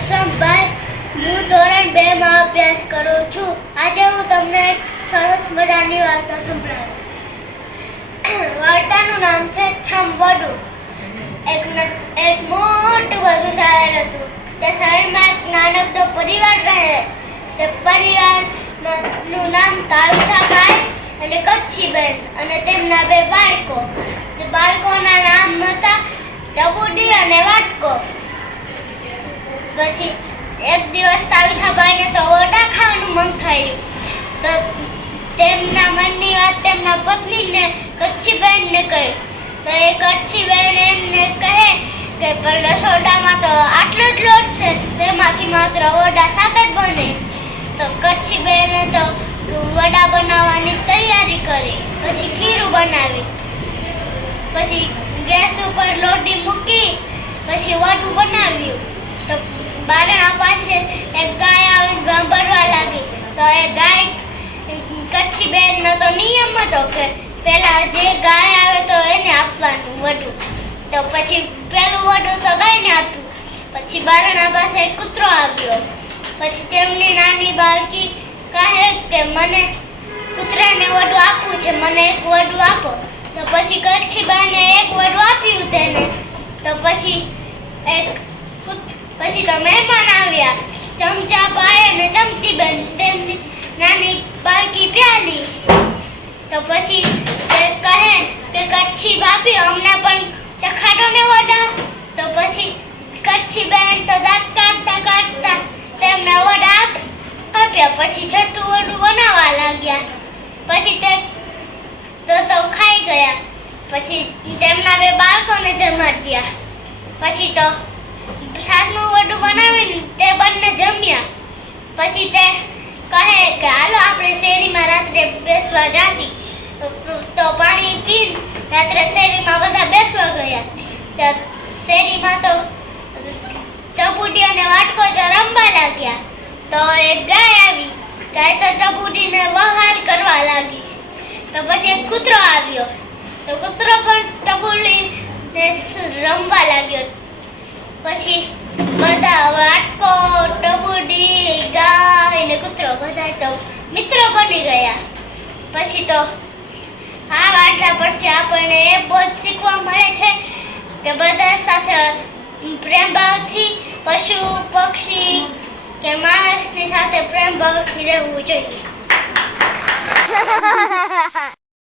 અસલમભાઈ, હું ધોરણ 2 માં અભ્યાસ કરું છું. આજે હું તમને એક સરસ મજાની વાર્તા સંભળાવીશ. વાર્તાનું નામ છે છમવડું. એક મોટું બધું શહેર હતું. તે શહેરમાં એક નાનકડો પરિવાર રહે. તે પરિવારનું નામ તાવીથાબાઈ અને કચ્છીબેન અને તેમના 2 બાળકો. તે બાળકોના નામ હતા ટબુડી અને વાટકો. પછી એક દિવસ તાવીથાબાઈને તો વડા ખાવાનું મન થયું. તો તેમના મનની વાત તેમના પત્નીને કચ્છીબેનને કહી. તો એ કચ્છીબેન એમને કહે કે પણ રસોડામાં તો આટલો જ લોટ છે, તેમાંથી માત્ર વડા 7 જ બને. તો કચ્છીબેને તો વડા બનાવવાની તૈયારી કરી. પછી ખીરું બનાવી. પછી ગેસ ઉપર લોટી મૂકી. પછી વડું બનાવ્યું. તો બારણા પાસે એક ગાય આવીને ભાંભરવા લાગી. તો એ ગાય કચ્છીબેનનો તો નિયમ હતો કે પહેલા જે ગાય આવે તો એને આપવાનું વડું. તો પછી પેલું વડું તો ગાયને આપ્યું. પછી બારણા પાસે એક કૂતરો આવ્યો. પછી તેમની નાની બાળકી કહે કે મને કૂતરાને વડું આપવું છે, મને એક વડું આપો. તો પછી કચ્છીબેને એક વડું આપ્યું તેને. તો પછી તો મહેમાન આવ્યા. ચમચાબાઈ અને ચમચીબેન તેમની નાની બાળકી પ્યાલી. તો પછી તે કહે કે કચ્છી ભાભી અમને પણ ચખાડો ને વડા. તો પછી કચ્છીબેન તો દાંત કાઢતા તેમને વડા આપ્યા. પછી છઠ્ઠું વડું બનાવવા લાગ્યા. પછી તે તો ખાઈ ગયા. પછી તેમના 2 બાળકોને જમાડ્યા. પછી તો 7મું વડું બનાવીને તે બંને જમ્યા. પછી તે કહે કે હાલો આપણે શેરીમાં રાત્રે બેસવા જાસી. તો પાણી પીને રાત્રે શેરીમાં બધા બેસવા ગયા. તો શેરીમાં તો ટબુડી અને વાટકો તો રમવા લાગ્યા. તો એક ગાય આવી. ગાય તો ટબુડીને વહાલ કરવા લાગી. તો પછી એક કૂતરો આવ્યો. તો કૂતરો પણ ટબુડીને રમવા લાગ્યો. પછી બધા વાટકો, ટબુડી, ગાય ને કૂતરો બધા તો મિત્રો બની ગયા. પછી તો આ વાર્તા પરથી આપણને એ બોધ શીખવા મળે છે કે બધા સાથે પ્રેમ ભાવથી, પશુ પક્ષી કે માણસની સાથે પ્રેમ ભાવથી રહેવું જોઈએ.